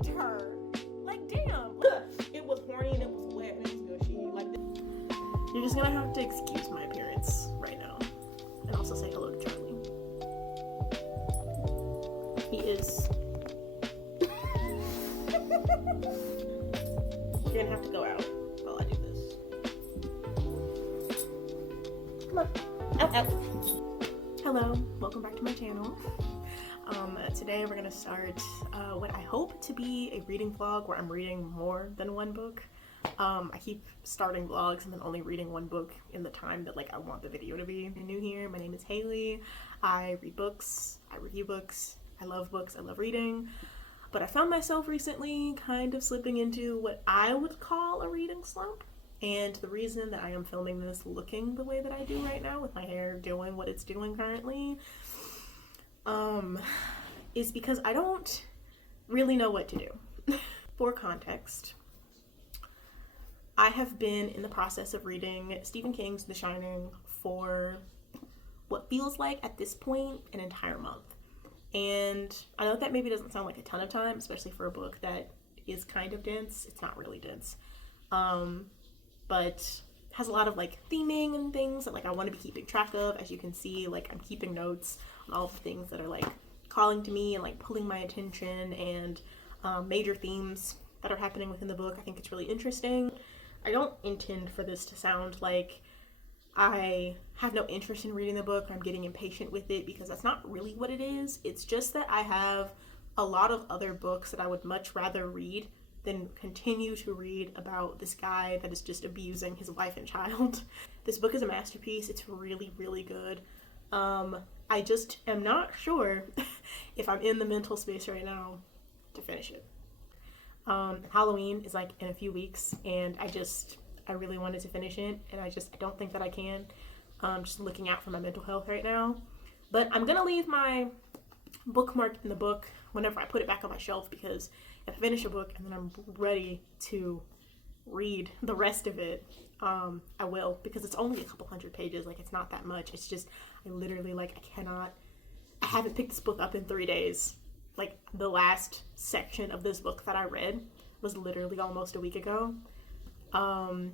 liked her. Like, damn. It was horny and it was wet and it was gushy. Like, you're just gonna have to excuse my appearance right now. And also say hello to Charlie. He is... You're gonna have to go out while I do this. Come on. Out, out. Hello. Welcome back to my channel. Today we're gonna start what I hope to be a reading vlog where I'm reading more than one book. I keep starting vlogs and then only reading one book in the time that I want the video to be. If you're new here, my name is Haley. I read books, I review books, I love reading. But I found myself recently kind of slipping into what I would call a reading slump. And the reason that I am filming this looking the way that I do right now, with my hair doing what it's doing currently, is because I don't really know what to do. For context, I have been in the process of reading Stephen King's The Shining for what feels like, at this point, an entire month. And I know that maybe doesn't sound like a ton of time, especially for a book that is kind of dense. It's not really dense. But has a lot of theming and things that I want to be keeping track of. As you can see, I'm keeping notes on all the things that are calling to me and pulling my attention, and major themes that are happening within the book. I think it's really interesting. I don't intend for this to sound like I have no interest in reading the book or I'm getting impatient with it, because that's not really what it is. It's just that I have a lot of other books that I would much rather read than continue to read about this guy that is just abusing his wife and child. This book is a masterpiece. It's really, really good. I just am not sure if I'm in the mental space right now to finish it. Halloween is in a few weeks, and I really wanted to finish it, and I don't think that I can. Just looking out for my mental health right now. But I'm gonna leave my bookmark in the book whenever I put it back on my shelf, because if I finish a book and then I'm ready to read the rest of it, I will, because it's only a couple hundred pages. It's not that much. It's just, I literally, I haven't picked this book up in 3 days. The last section of this book that I read was literally almost a week ago. And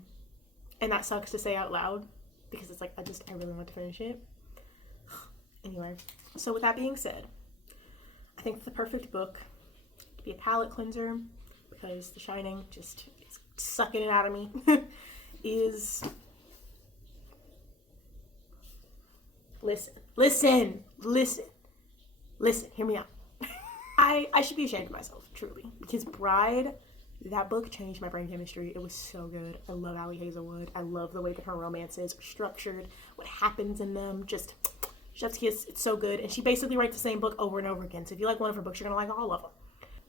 that sucks to say out loud, because it's I really want to finish it. Anyway, so with that being said, I think the perfect book to be a palate cleanser, because The Shining just is sucking it out of me, is... Listen, hear me out. I should be ashamed of myself, truly, because Bride, that book changed my brain chemistry. It was so good. I love Hazelwood. I love the way that her romances are structured, what happens in them, just chef's kiss. It's so good. And she basically writes the same book over and over again. So if you like one of her books, you're gonna like all of them.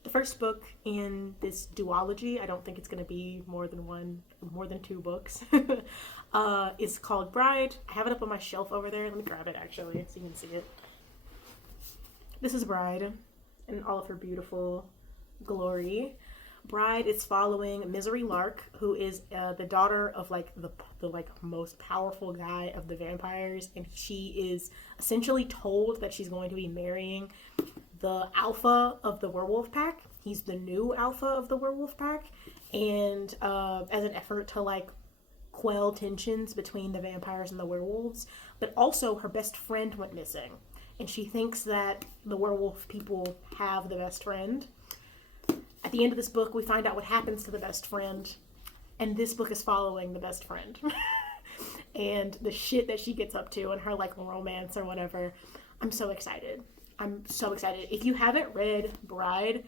The first book in this duology, I don't think it's gonna be more than two books, is called Bride. I have it up on my shelf over there. Let me grab it actually so you can see it. This is Bride in all of her beautiful glory. Bride is following Misery Lark, who is the daughter of the most powerful guy of the vampires, and she is essentially told that she's going to be marrying the alpha of the werewolf pack. He's the new alpha of the werewolf pack, and as an effort to quell tensions between the vampires and the werewolves. But also her best friend went missing, and she thinks that the werewolf people have the best friend. At the end of this book, we find out what happens to the best friend, and this book is following the best friend and the shit that she gets up to and her romance or whatever. I'm so excited. If you haven't read Bride,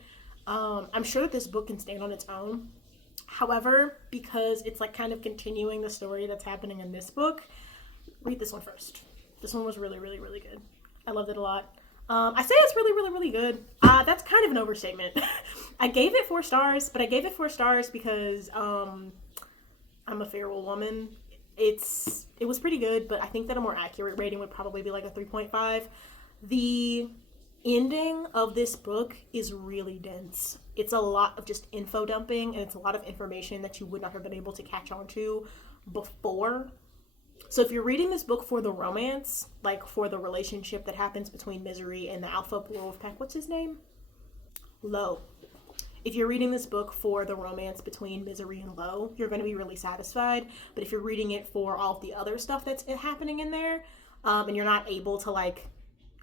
I'm sure that this book can stand on its own. However, because it's kind of continuing the story that's happening in this book, read this one first. This one was really, really, really good. I loved it a lot. I say it's really, really, really good. That's kind of an overstatement. I gave it 4 stars, but I gave it 4 stars because I'm a feral woman. It was pretty good, but I think that a more accurate rating would probably be a 3.5. The ending of this book is really dense. It's a lot of just info dumping, and it's a lot of information that you would not have been able to catch on to before. So if you're reading this book for the romance, for the relationship that happens between Misery and the alpha werewolf pack, what's his name? Lo. if you're reading this book for the romance between Misery and Lo, you're going to be really satisfied. But if you're reading it for all of the other stuff that's happening in there, and you're not able to like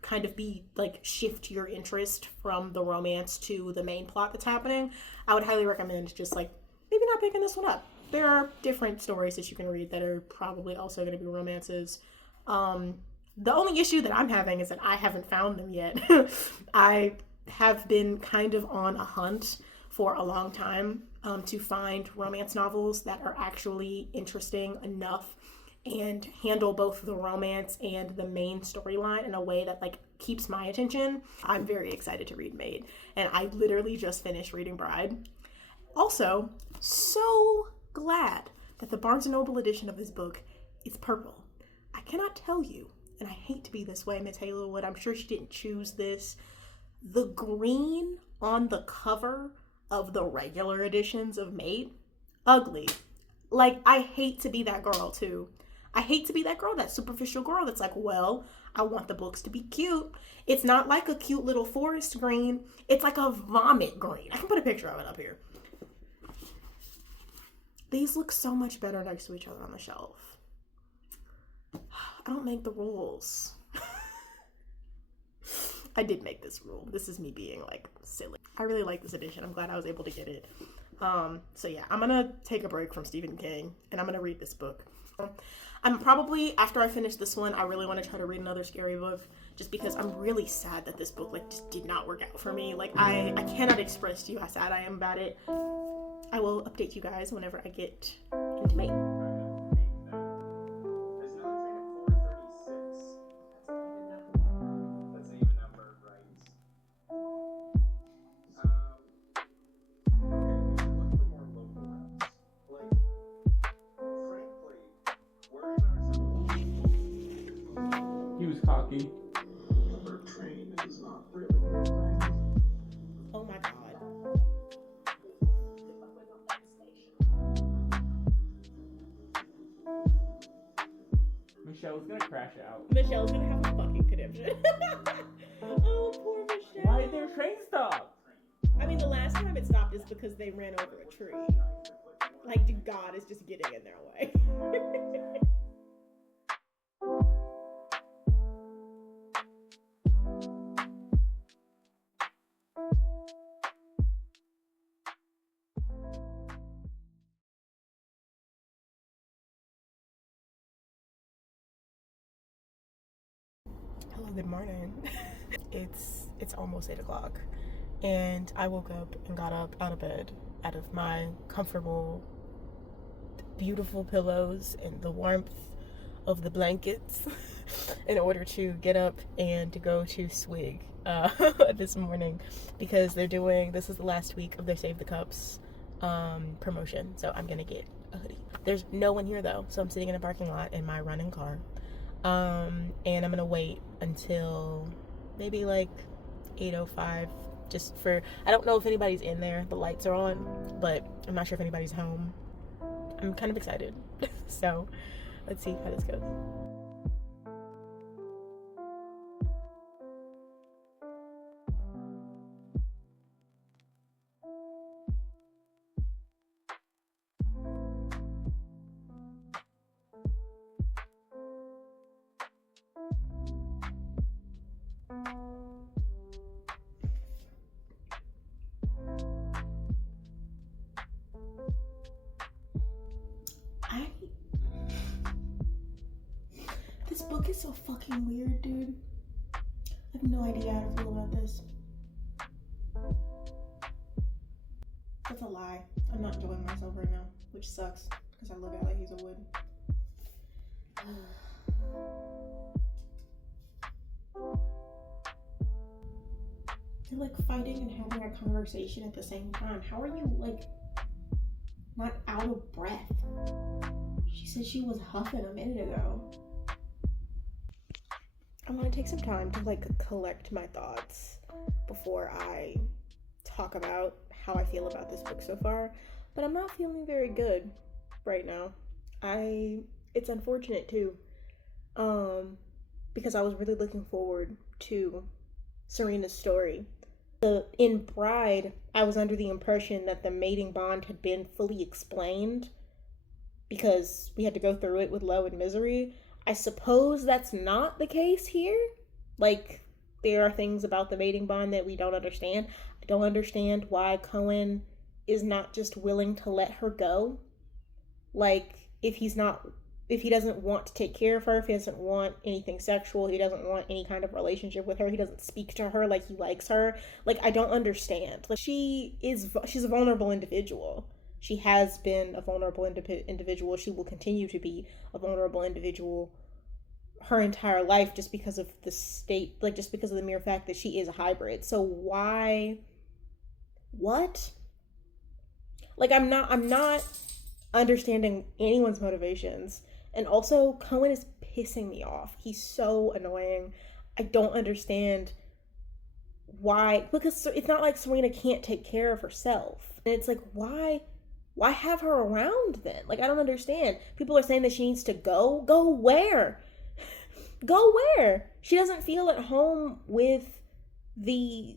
kind of be like shift your interest from the romance to the main plot that's happening, I would highly recommend just like maybe not picking this one up. There are different stories that you can read that are probably also going to be romances. The only issue that I'm having is that I haven't found them yet. I have been kind of on a hunt for a long time to find romance novels that are actually interesting enough and handle both the romance and the main storyline in a way that like keeps my attention. I'm very excited to read Maid, and I literally just finished reading Bride. Also, so glad that the Barnes & Noble edition of this book is purple. I cannot tell you, and I hate to be this way, Miss Hazelwood, I'm sure she didn't choose this. The green on the cover of the regular editions of Maid, ugly. Like, I hate to be that girl too. I hate to be that girl, that superficial girl that's like, well, I want the books to be cute. It's not like a cute little forest green. It's like a vomit green. I can put a picture of it up here. These look so much better next to each other on the shelf. I don't make the rules. I did make this rule. This is me being like silly. I really like this edition. I'm glad I was able to get it. So yeah, I'm gonna take a break from Stephen King and I'm gonna read this book. I'm probably, after I finish this one, I really want to try to read another scary book just because I'm really sad that this book like just did not work out for me. Like I cannot express to you how sad I am about it. I will update you guys whenever I get into May. He was cocky. Oh my god. Michelle's gonna crash out. Michelle's gonna have a fucking conniption. Oh, poor Michelle. Why did their train stop? I mean, the last time it stopped is because they ran over a tree. Like, God is just getting in their way. Hello, good morning. It's almost 8 o'clock, and I woke up and got up out of bed, out of my comfortable, beautiful pillows and the warmth of the blankets in order to get up and to go to Swig this morning because this is the last week of their Save the Cups promotion, so I'm gonna get a hoodie. There's no one here though, so I'm sitting in a parking lot in my running car. And I'm gonna wait until maybe like 8:05 just for, I don't know if anybody's in there, the lights are on, but I'm not sure if anybody's home. I'm kind of excited. So let's see how this goes. This book is so fucking weird, dude. I have no idea how to feel about this. That's a lie. I'm not enjoying myself right now, which sucks because I love Allie Hazelwood. They're like fighting and having a conversation at the same time. How are you like not out of breath? She said she was huffing a minute ago. I want to take some time to like collect my thoughts before I talk about how I feel about this book so far, but I'm not feeling very good right now. It's unfortunate too, because I was really looking forward to Serena's story, In Bride, I was under the impression that the mating bond had been fully explained because we had to go through it with Lo and Misery. I suppose that's not the case here. Like, there are things about the mating bond that we don't understand. I don't understand why Cohen is not just willing to let her go. Like, if he doesn't want to take care of her, if he doesn't want anything sexual, he doesn't want any kind of relationship with her, he doesn't speak to her like he likes her. Like, I don't understand. Like, she's a vulnerable individual. She has been a vulnerable individual. She will continue to be a vulnerable individual her entire life just because of the state, like just because of the mere fact that she is a hybrid. So why, what? Like, I'm not understanding anyone's motivations. And also, Cohen is pissing me off. He's so annoying. I don't understand why, because it's not like Serena can't take care of herself. And it's like, why have her around then? Like, I don't understand. People are saying that she needs to go. Go where? Go where? She doesn't feel at home with the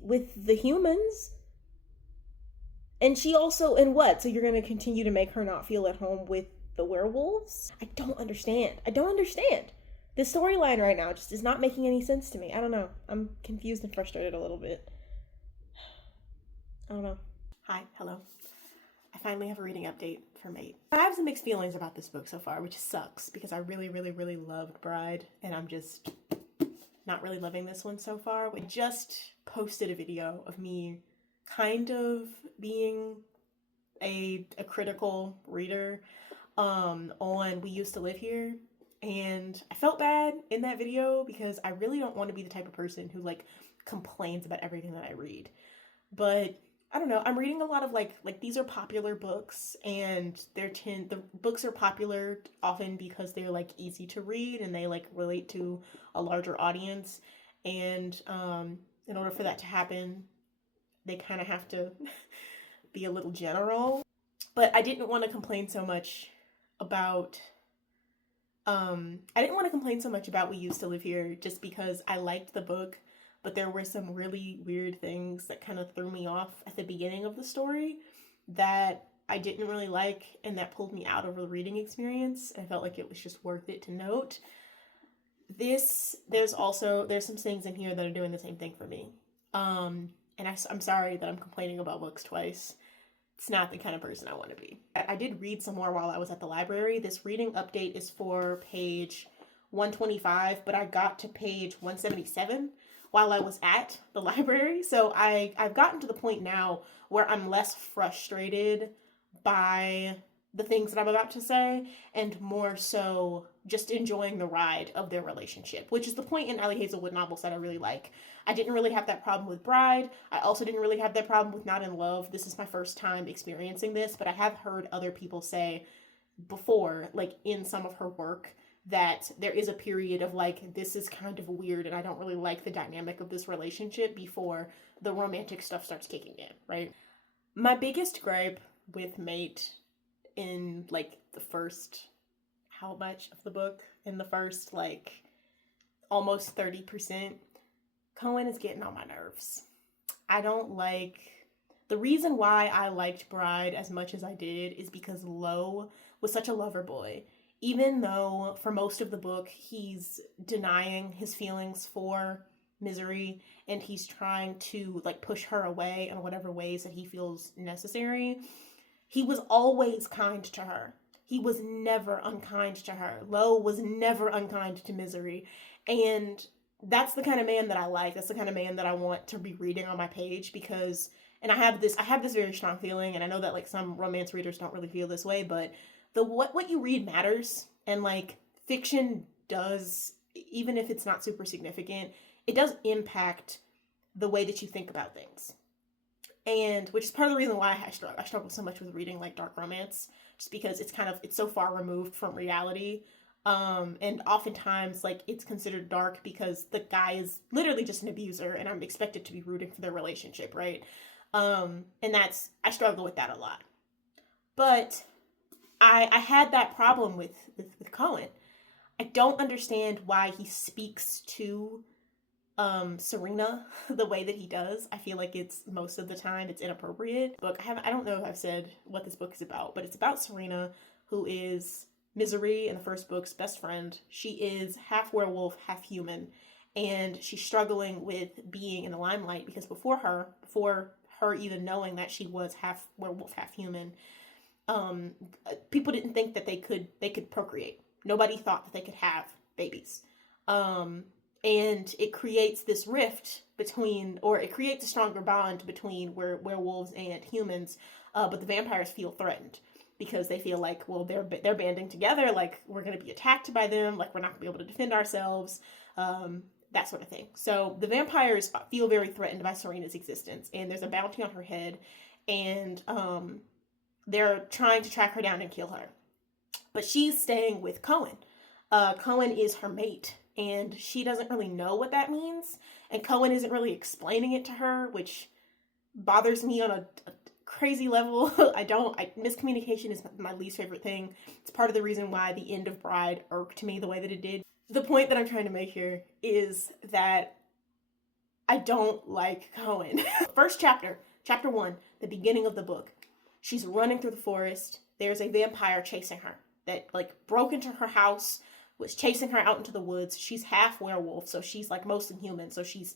humans. And she also, and what? So you're going to continue to make her not feel at home with the werewolves? I don't understand. This storyline right now just is not making any sense to me. I don't know. I'm confused and frustrated a little bit. I don't know. Hi, hello. I finally have a reading update for Mate. I have some mixed feelings about this book so far, which sucks because I really, really, really loved Bride, and I'm just not really loving this one so far. I just posted a video of me kind of being a critical reader on We Used to Live Here, and I felt bad in that video because I really don't want to be the type of person who like complains about everything that I read. But I don't know, I'm reading a lot of like these are popular books, and the books are popular often because they're like easy to read and they like relate to a larger audience, and in order for that to happen they kind of have to be a little general. But I didn't want to complain so much about We Used to Live Here just because I liked the book, but there were some really weird things that kind of threw me off at the beginning of the story that I didn't really like, and that pulled me out of the reading experience. I felt like it was just worth it to note. There's some things in here that are doing the same thing for me. And I'm sorry that I'm complaining about books twice. It's not the kind of person I want to be. I did read some more while I was at the library. This reading update is for page 125, but I got to page 177 while I was at the library. So I've gotten to the point now where I'm less frustrated by the things that I'm about to say, and more so just enjoying the ride of their relationship, which is the point in Allie Hazelwood novels that I really like. I didn't really have that problem with Bride. I also didn't really have that problem with Not in Love. This is my first time experiencing this, but I have heard other people say before, like in some of her work, that there is a period of like, this is kind of weird and I don't really like the dynamic of this relationship before the romantic stuff starts kicking in, right? My biggest gripe with Mate in like the first, how much of the book? In the first like almost 30%, Cohen is getting on my nerves. I don't like, the reason why I liked Bride as much as I did is because Lo was such a lover boy. Even though for most of the book he's denying his feelings for Misery and he's trying to like push her away in whatever ways that he feels necessary, he was always kind to her. He was never unkind to her. Lo was never unkind to Misery. And that's the kind of man that I like. That's the kind of man that I want to be reading on my page, because, and I have this very strong feeling, and I know that like some romance readers don't really feel this way, but what you read matters. And like fiction does, even if it's not super significant, it does impact the way that you think about things. And which is part of the reason why I struggle so much with reading like dark romance, just because it's so far removed from reality. And oftentimes like it's considered dark because the guy is literally just an abuser and I'm expected to be rooting for their relationship, right? And I struggle with that a lot. But I had that problem with Cohen. I don't understand why he speaks to Serena the way that he does. I feel like it's most of the time it's inappropriate. I don't know if I've said what this book is about, but it's about Serena, who is Misery in the first book's best friend. She is half werewolf, half human, and she's struggling with being in the limelight because before her even knowing that she was half werewolf, half human, people didn't think that they could procreate. Nobody thought that they could have babies. And it creates this rift it creates a stronger bond between werewolves and humans, but the vampires feel threatened because they feel like, well, they're banding together, like, we're going to be attacked by them, like, we're not going to be able to defend ourselves, that sort of thing. So the vampires feel very threatened by Serena's existence, and there's a bounty on her head, and they're trying to track her down and kill her. But she's staying with Cohen. Cohen is her mate, and she doesn't really know what that means, and Cohen isn't really explaining it to her, which bothers me on a crazy level. Miscommunication is my least favorite thing. It's part of the reason why the end of Bride irked me the way that it did. The point that I'm trying to make here is that I don't like Cohen. First chapter 1, the beginning of the book. She's running through the forest. There's a vampire chasing her that, like, broke into her house, was chasing her out into the woods. She's half werewolf, so she's like mostly human, so she's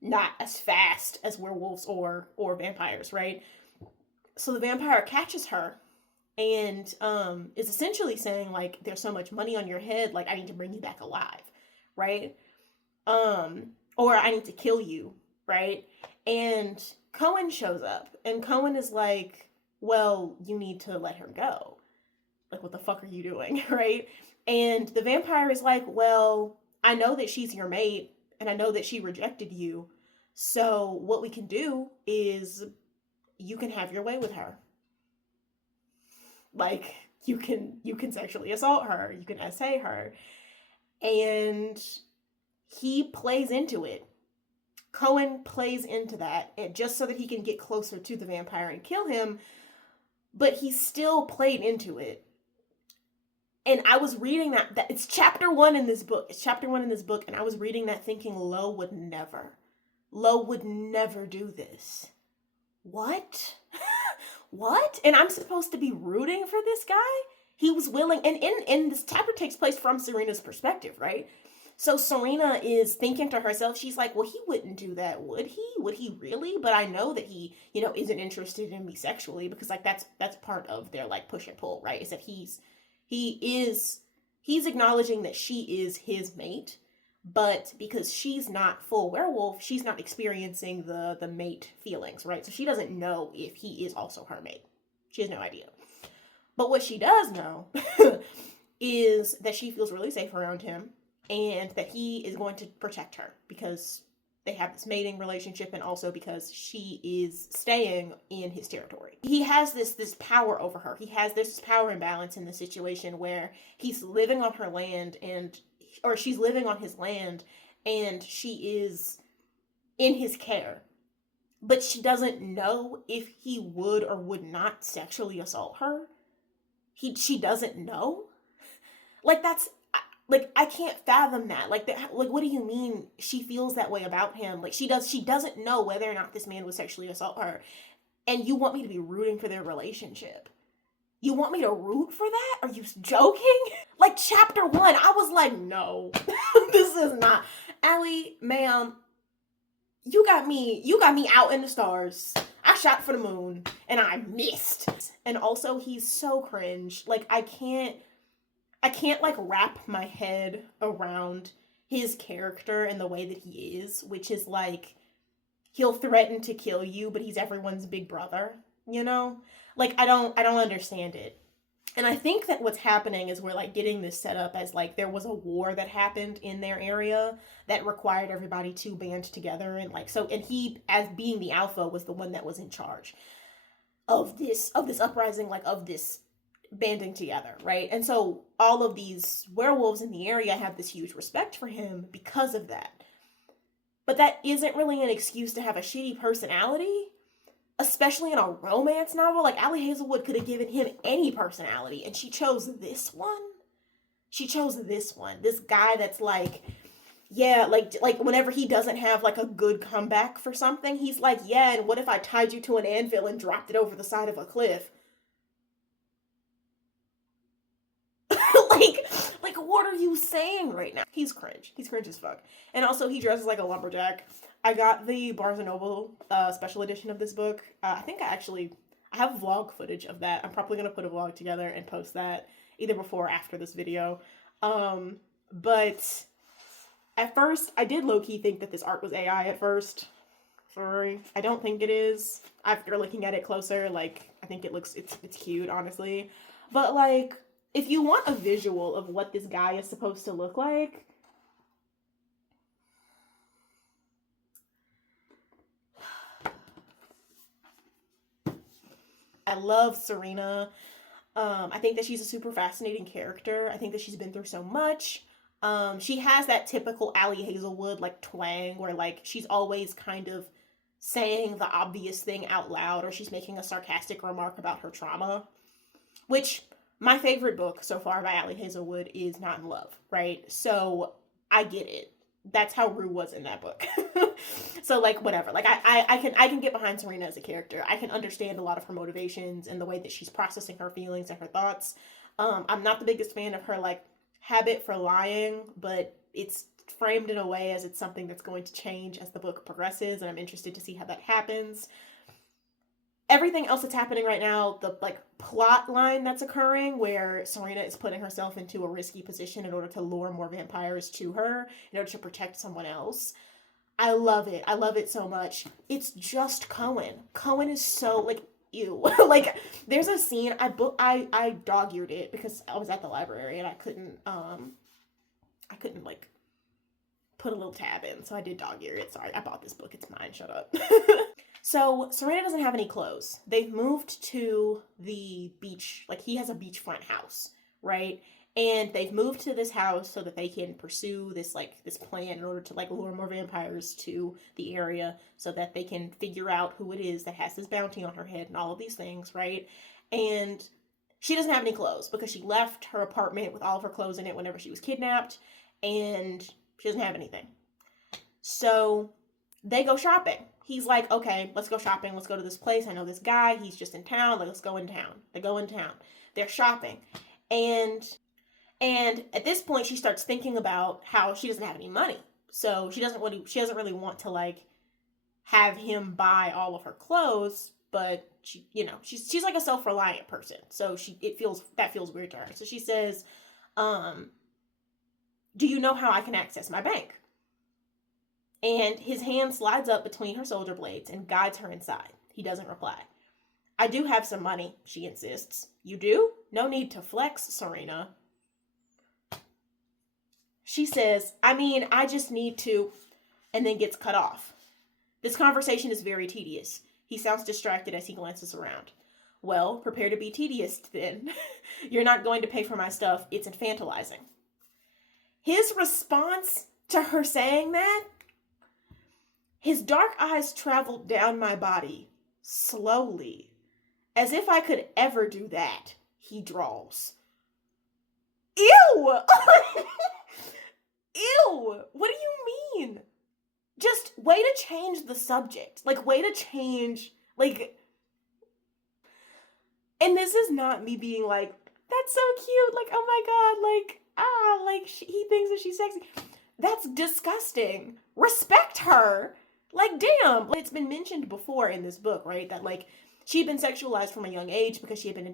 not as fast as werewolves or vampires, right? So the vampire catches her and is essentially saying, like, there's so much money on your head, like, I need to bring you back alive, right? Or I need to kill you, right? And Cohen shows up, and Cohen is like, well, you need to let her go. Like, what the fuck are you doing, right? And the vampire is like, well, I know that she's your mate, and I know that she rejected you, so what we can do is you can have your way with her. Like, you can sexually assault her, you can essay her. And he plays into it. Cohen plays into that, and just so that he can get closer to the vampire and kill him, but he still played into it. And I was reading that it's chapter 1 in this book. And I was reading that thinking, Lo would never do this. What? What? And I'm supposed to be rooting for this guy? He was willing, and in this chapter takes place from Serena's perspective, right? So Serena is thinking to herself, she's like, well, he wouldn't do that, would he? Would he really? But I know that he, isn't interested in me sexually, because, like, that's part of their, like, push and pull, right? Is that he's acknowledging that she is his mate, but because she's not full werewolf, she's not experiencing the mate feelings, right? So she doesn't know if he is also her mate. She has no idea. But what she does know is that she feels really safe around him, and that he is going to protect her because they have this mating relationship, and also because she is staying in his territory. He has this power over her. There's this power imbalance in the situation where he's living on her land, or she's living on his land, and she is in his care. But she doesn't know if he would or would not sexually assault her. She doesn't know. Like, that's, like, I can't fathom that. Like, what do you mean she feels that way about him? Like, she doesn't know whether or not this man would sexually assault her. And you want me to be rooting for their relationship? You want me to root for that? Are you joking? Like, chapter 1, I was like, no, this is not. Allie, ma'am, you got me out in the stars. I shot for the moon, and I missed. And also, he's so cringe. Like, I can't, like, wrap my head around his character and the way that he is, which is, like, he'll threaten to kill you, but he's everyone's big brother, Like, I don't understand it. And I think that what's happening is we're, like, getting this set up as, like, there was a war that happened in their area that required everybody to band together, and, like, so, and he, as being the alpha, was the one that was in charge of this uprising, like, of this banding together, right? And so all of these werewolves in the area have this huge respect for him because of that. But that isn't really an excuse to have a shitty personality, especially in a romance novel. Like, Allie Hazelwood could have given him any personality, and she chose this one. This guy that's, like, yeah, like whenever he doesn't have like a good comeback for something, he's like, yeah, and what if I tied you to an anvil and dropped it over the side of a cliff? like like what are you saying right now? He's cringe. He's cringe as fuck. And also he dresses like a lumberjack. I got the Barnes and Noble special edition of this book. I have vlog footage of that. I'm probably gonna put a vlog together and post that either before or after this video. But at first I did low-key think that this art was AI at first. Sorry. I don't think it is. After looking at it closer, like I think it's cute, honestly. But like if you want a visual of what this guy is supposed to look like, I love Serena. I think that she's a super fascinating character. I think that she's been through so much. She has that typical Allie Hazelwood like twang where like she's always kind of saying the obvious thing out loud, or she's making a sarcastic remark about her trauma, which my favorite book so far by Allie Hazelwood is Not in Love, right? So I get it. That's how Rue was in that book. So like whatever. Like I can get behind Serena as a character. I can understand a lot of her motivations and the way that she's processing her feelings and her thoughts. I'm not the biggest fan of her like habit for lying, but it's framed in a way as it's something that's going to change as the book progresses, and I'm interested to see how that happens. Everything else that's happening right now, the like plot line that's occurring where Serena is putting herself into a risky position in order to lure more vampires to her in order to protect someone else. I love it. I love it so much. It's just Cohen. Cohen is so like ew. Like there's a scene I dog-eared it because I was at the library and I couldn't like put a little tab in, so I did dog-ear it. Sorry, I bought this book. It's mine. Shut up. So Serena doesn't have any clothes. They've moved to the beach. Like he has a beachfront house, right? And they've moved to this house so that they can pursue this plan in order to like lure more vampires to the area so that they can figure out who it is that has this bounty on her head and all of these things, right? And she doesn't have any clothes because she left her apartment with all of her clothes in it whenever she was kidnapped, and she doesn't have anything. So they go shopping. He's like, okay, let's go shopping. Let's go to this place. I know this guy. He's just in town. Like, let's go in town. They go in town. They're shopping. And at this point, she starts thinking about how she doesn't have any money. So she doesn't really want to like have him buy all of her clothes, but she's like a self-reliant person. So that feels weird to her. So she says, do you know how I can access my bank? And his hand slides up between her shoulder blades and guides her inside. He doesn't reply. I do have some money, she insists. You do? No need to flex, Serena. She says, I just need to, and then gets cut off. This conversation is very tedious. He sounds distracted as he glances around. Well, prepare to be tedious then. You're not going to pay for my stuff. It's infantilizing. His response to her saying that, his dark eyes traveled down my body, slowly. As if I could ever do that, he drawls. Ew! Ew! What do you mean? Just way to change the subject. Like, way to change, like... And this is not me being like, that's so cute, like, oh my god, like, he thinks that she's sexy. That's disgusting. Respect her. Like, damn. It's been mentioned before in this book, right? That, like, she'd been sexualized from a young age because she had been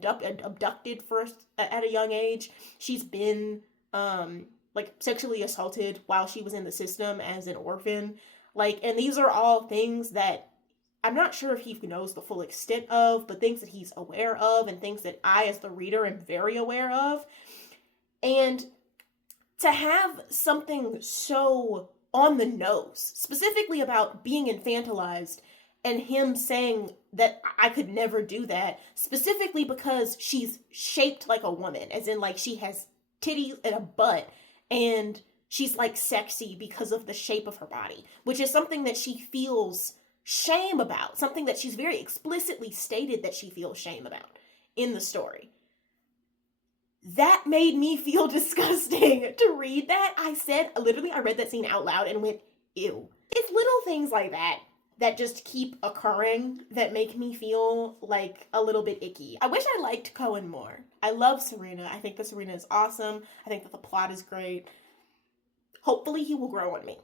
abducted first at a young age. She's been, like, sexually assaulted while she was in the system as an orphan. Like, and these are all things that I'm not sure if he knows the full extent of, but things that he's aware of and things that I, as the reader, am very aware of. And to have something so on the nose, specifically about being infantilized, and him saying that I could never do that, specifically because she's shaped like a woman, as in like she has titties and a butt, and she's like sexy because of the shape of her body, which is something that she feels shame about, something that she's very explicitly stated that she feels shame about in the story. That made me feel disgusting to read that. I read that scene out loud and went, ew. It's little things like that that just keep occurring that make me feel like a little bit icky. I wish I liked Cohen more. I love Serena. I think that Serena is awesome. I think that the plot is great. Hopefully he will grow on me.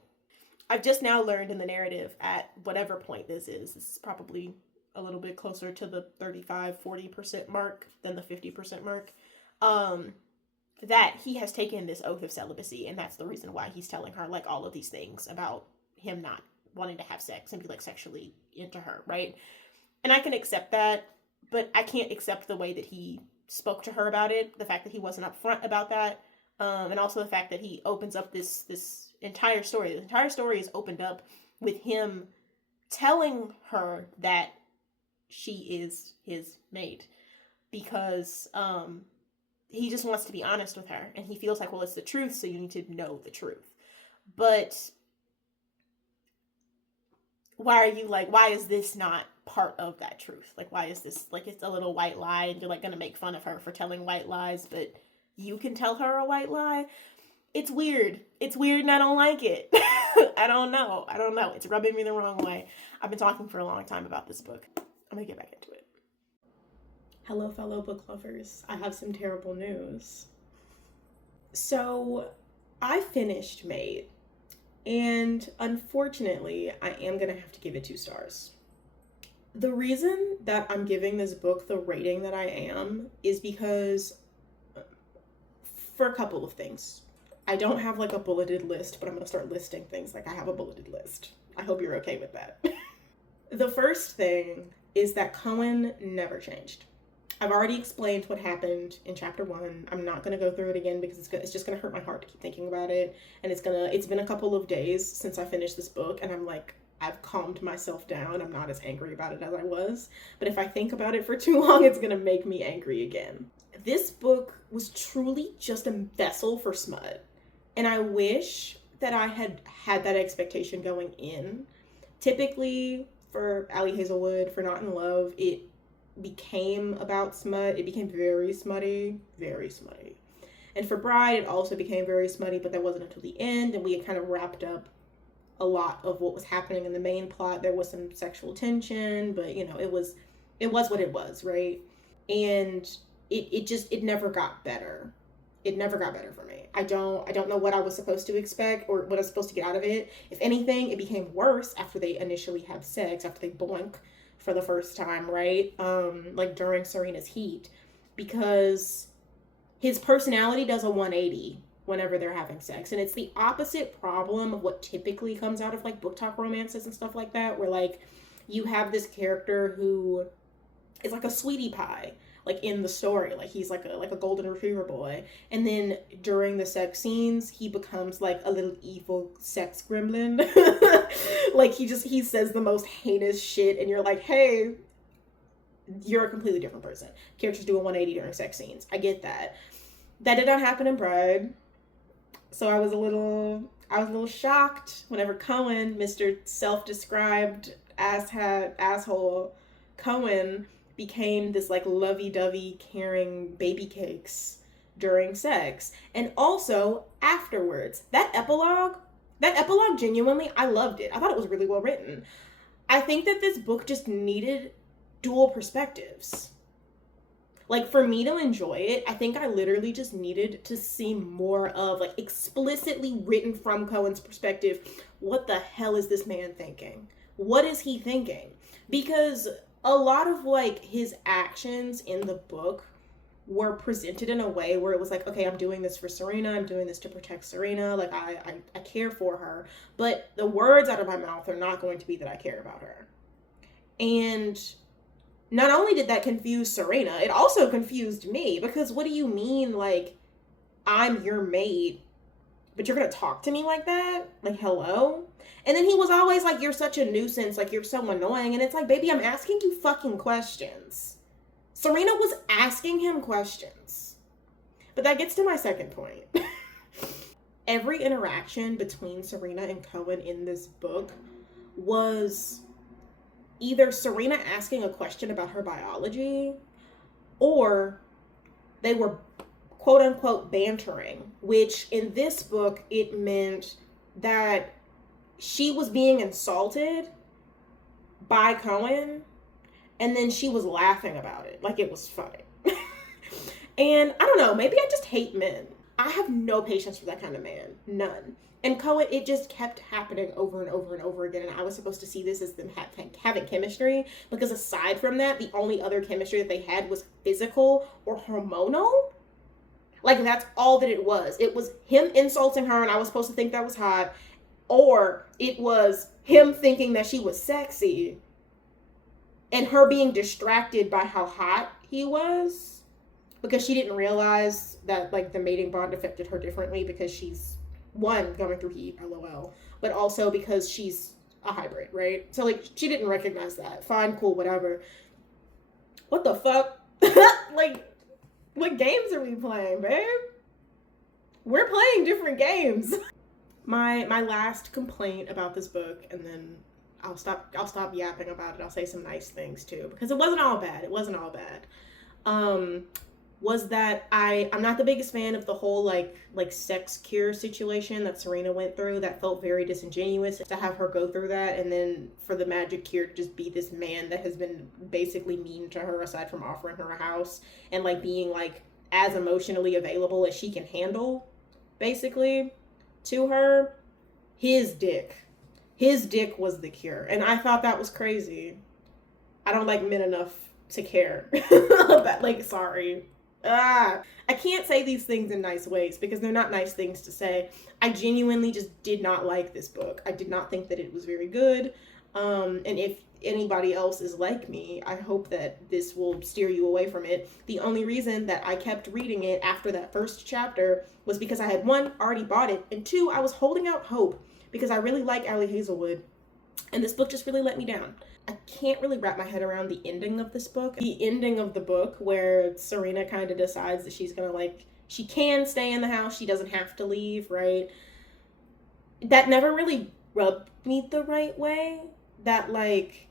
I've just now learned in the narrative at whatever point this is probably a little bit closer to the 35-40% mark than the 50% mark, that he has taken this oath of celibacy, and that's the reason why he's telling her like all of these things about him not wanting to have sex and be like sexually into her, right? And I can accept that, but I can't accept the way that he spoke to her about it, the fact that he wasn't upfront about that, and also the fact that he opens up this entire story. The entire story is opened up with him telling her that she is his mate because he just wants to be honest with her, and he feels like, well, it's the truth, so you need to know the truth. But why is this not part of that truth? Like, why is this, like, it's a little white lie, and you're, like, gonna make fun of her for telling white lies, but you can tell her a white lie? It's weird. It's weird, and I don't like it. I don't know. It's rubbing me the wrong way. I've been talking for a long time about this book. I'm gonna get back into it. Hello, fellow book lovers. I have some terrible news. So, I finished Maid. And unfortunately, I am going to have to give it 2 stars. The reason that I'm giving this book the rating that I am is because, for a couple of things. I don't have like a bulleted list, but I'm going to start listing things like I have a bulleted list. I hope you're okay with that. The first thing is that Cohen never changed. I've already explained what happened in chapter 1. I'm not going to go through it again because it's just going to hurt my heart to keep thinking about it. And it's been a couple of days since I finished this book, and I'm like, I've calmed myself down. I'm not as angry about it as I was. But if I think about it for too long, it's going to make me angry again. This book was truly just a vessel for smut. And I wish that I had had that expectation going in. Typically, for Ali Hazelwood, for Not in Love, it became about smut. It became very smutty. And for Bride, it also became very smutty, but that wasn't until the end, and we had kind of wrapped up a lot of what was happening in the main plot. There was some sexual tension, but you know, it was what it was, right? And it never got better. It never got better for me. I don't know what I was supposed to expect or what I was supposed to get out of it. If anything, it became worse after they initially have sex, after they boink for the first time, right? Like during Serena's heat, because his personality does a 180 whenever they're having sex. And it's the opposite problem of what typically comes out of like book talk romances and stuff like that, where like you have this character who is like a sweetie pie, like in the story, like he's like a golden retriever boy, and then during the sex scenes he becomes like a little evil sex gremlin. Like he says the most heinous shit, and you're like, hey, you're a completely different person. Characters do a 180 during sex scenes. I get that. That did not happen in Bride, so I was a little shocked whenever Cohen, Mr. self-described asshole Cohen, became this like lovey-dovey caring baby cakes during sex. And also afterwards, that epilogue genuinely, I loved it. I thought it was really well written. I think that this book just needed dual perspectives. Like, for me to enjoy it, I think I literally just needed to see more of, like, explicitly written from Cohen's perspective. What the hell is this man thinking? What is he thinking? Because a lot of, like, his actions in the book were presented in a way where it was like, okay, I'm doing this for Serena. I'm doing this to protect Serena. Like, I care for her. But the words out of my mouth are not going to be that I care about her. And not only did that confuse Serena, it also confused me, because what do you mean, like, I'm your mate, but you're gonna talk to me like that? Like, hello? And then he was always like, you're such a nuisance, like, you're so annoying. And it's like, baby, I'm asking you fucking questions. Serena was asking him questions. But that gets to my second point. Every interaction between Serena and Cohen in this book was either Serena asking a question about her biology, or they were quote unquote bantering, which in this book, it meant that she was being insulted by Cohen, and then she was laughing about it like it was funny. And I don't know, maybe I just hate men. I have no patience for that kind of man. None. And Cohen, it just kept happening over and over and over again. And I was supposed to see this as them having chemistry. Because aside from that, the only other chemistry that they had was physical or hormonal. Like, that's all that it was. It was him insulting her and I was supposed to think that was hot. Or it was him thinking that she was sexy. And her being distracted by how hot he was. Because she didn't realize that, like, the mating bond affected her differently because she's, one, going through heat, LOL, but also because she's a hybrid, right? So, like, she didn't recognize that. Fine, cool, whatever. What the fuck? Like, what games are we playing, babe? We're playing different games. My last complaint about this book, and then I'll stop yapping about it. I'll say some nice things, too, because it wasn't all bad. It wasn't all bad. Was that I'm not the biggest fan of the whole like sex cure situation that Serena went through. That felt very disingenuous to have her go through that, and then for the magic cure to just be this man that has been basically mean to her aside from offering her a house and like being like as emotionally available as she can handle, basically, to her. His dick was the cure, and I thought that was crazy. I don't like men enough to care. But like, sorry. I can't say these things in nice ways because they're not nice things to say. I genuinely just did not like this book. I did not think that it was very good. And if anybody else is like me, I hope that this will steer you away from it. The only reason that I kept reading it after that first chapter was because I had, one, already bought it, and two, I was holding out hope because I really like Allie Hazelwood, and this book just really let me down. I can't really wrap my head around the ending of this book. The ending of the book where Serena kind of decides that she's gonna she can stay in the house, she doesn't have to leave, right? That never really rubbed me the right way. That like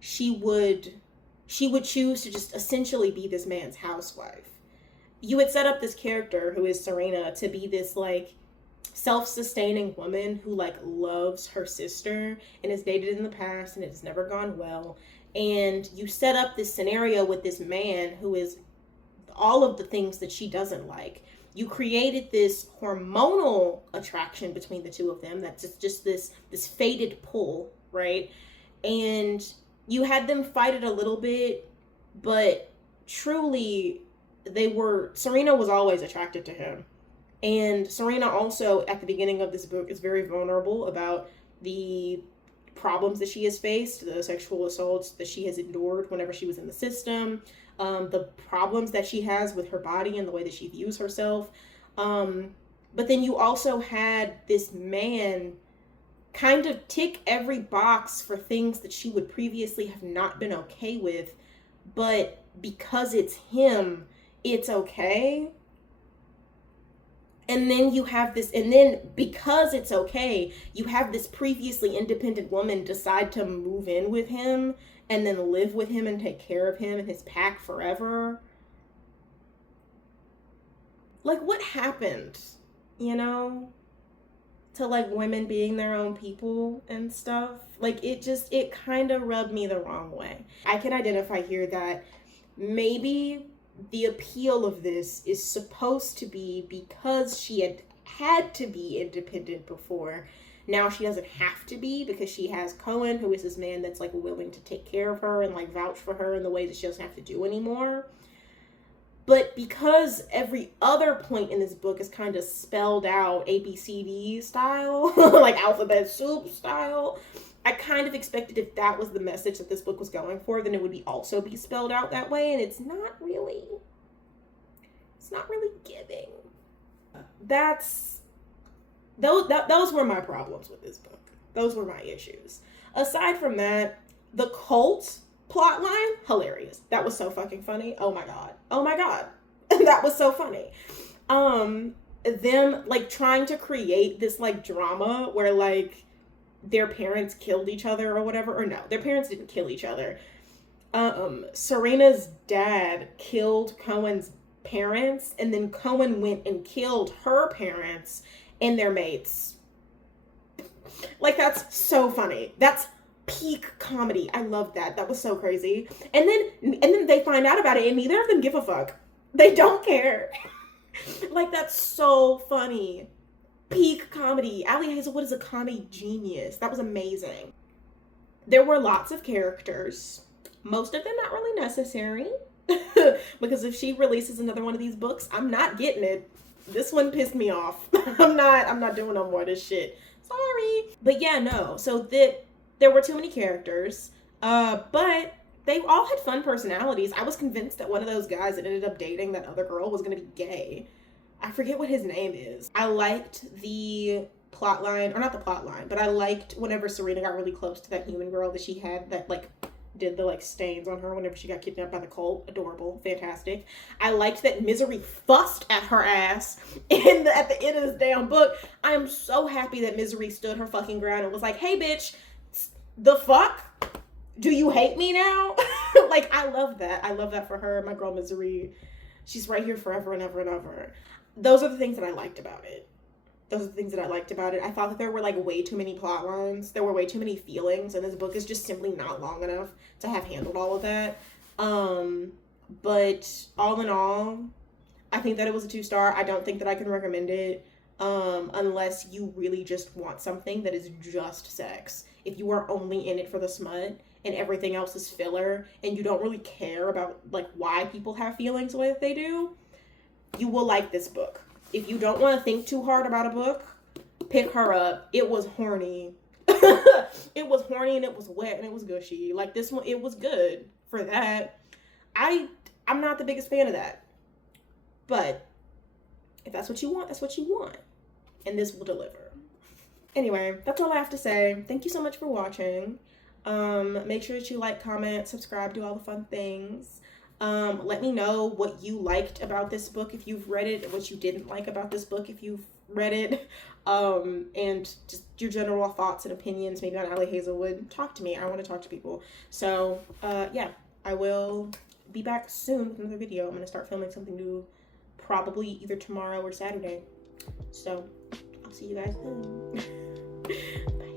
she would choose to just essentially be this man's housewife. You had set up this character who is Serena to be this like self-sustaining woman who like loves her sister and has dated in the past and it's never gone well, and you set up this scenario with this man who is all of the things that she doesn't like. You created this hormonal attraction between the two of them that's just this fated pull, right? And you had them fight it a little bit, but truly Serena was always attracted to him. And Serena also, at the beginning of this book, is very vulnerable about the problems that she has faced, the sexual assaults that she has endured whenever she was in the system, the problems that she has with her body and the way that she views herself. But then you also had this man kind of tick every box for things that she would previously have not been okay with, but because it's him, it's okay. And then you have this, and then because it's okay, you have this previously independent woman decide to move in with him and then live with him and take care of him and his pack forever. Like, what happened, to like women being their own people and stuff? Like, it kind of rubbed me the wrong way. I can identify here that maybe the appeal of this is supposed to be because she had to be independent before. Now she doesn't have to be because she has Cohen, who is this man that's like willing to take care of her and like vouch for her in the way that she doesn't have to do anymore. But because every other point in this book is kind of spelled out ABCD style, like alphabet soup style, I kind of expected if that was the message that this book was going for, then it would also be spelled out that way, and it's not really giving. Those were my problems with this book. Those were my issues. Aside from that, the cult plotline, hilarious. That was so fucking funny. Oh my god. That was so funny. Them like trying to create this like drama where like their parents killed each other or whatever, or no, their parents didn't kill each other. Serena's dad killed Cohen's parents, and then Cohen went and killed her parents and their mates. Like, that's so funny. That's peak comedy. I love that. That was so crazy. And then they find out about it, and neither of them give a fuck. They don't care. Like, that's so funny. Peak comedy. Ali Hazelwood is a comedy genius. That was amazing. There were lots of characters. Most of them not really necessary. Because if she releases another one of these books, I'm not getting it. This one pissed me off. I'm not doing no more of this shit. Sorry. But yeah, no. So there were too many characters. But they all had fun personalities. I was convinced that one of those guys that ended up dating that other girl was gonna be gay. I forget what his name is. I liked the plot line, or not the plot line, but I liked whenever Serena got really close to that human girl that she had that like did the like stains on her whenever she got kidnapped by the cult. Adorable, fantastic. I liked that Misery fussed at her ass at the end of this damn book. I am so happy that Misery stood her fucking ground and was like, hey bitch, the fuck? Do you hate me now? Like, I love that. I love that for her. My girl Misery, she's right here forever and ever and ever. Those are the things that I liked about it. I thought that there were like way too many plot lines. There were way too many feelings, and this book is just simply not long enough to have handled all of that. But all in all, I think that it was a 2-star. I don't think that I can recommend it unless you really just want something that is just sex. If you are only in it for the smut and everything else is filler, and you don't really care about like why people have feelings the way that they do, you will like this book. If you don't want to think too hard about a book, pick her up. It was horny. It was horny, and it was wet, and it was gushy. Like, this one, it was good for that. I'm not the biggest fan of that. But if that's what you want, that's what you want. And this will deliver. Anyway, that's all I have to say. Thank you so much for watching. Make sure that you like, comment, subscribe, do all the fun things. Let me know what you liked about this book if you've read it, and what you didn't like about this book if you've read it, and just your general thoughts and opinions maybe on Ali Hazelwood. Talk to me. I want to talk to people. So, yeah, I will be back soon with another video. I'm going to start filming something new probably either tomorrow or Saturday. So, I'll see you guys then. Bye.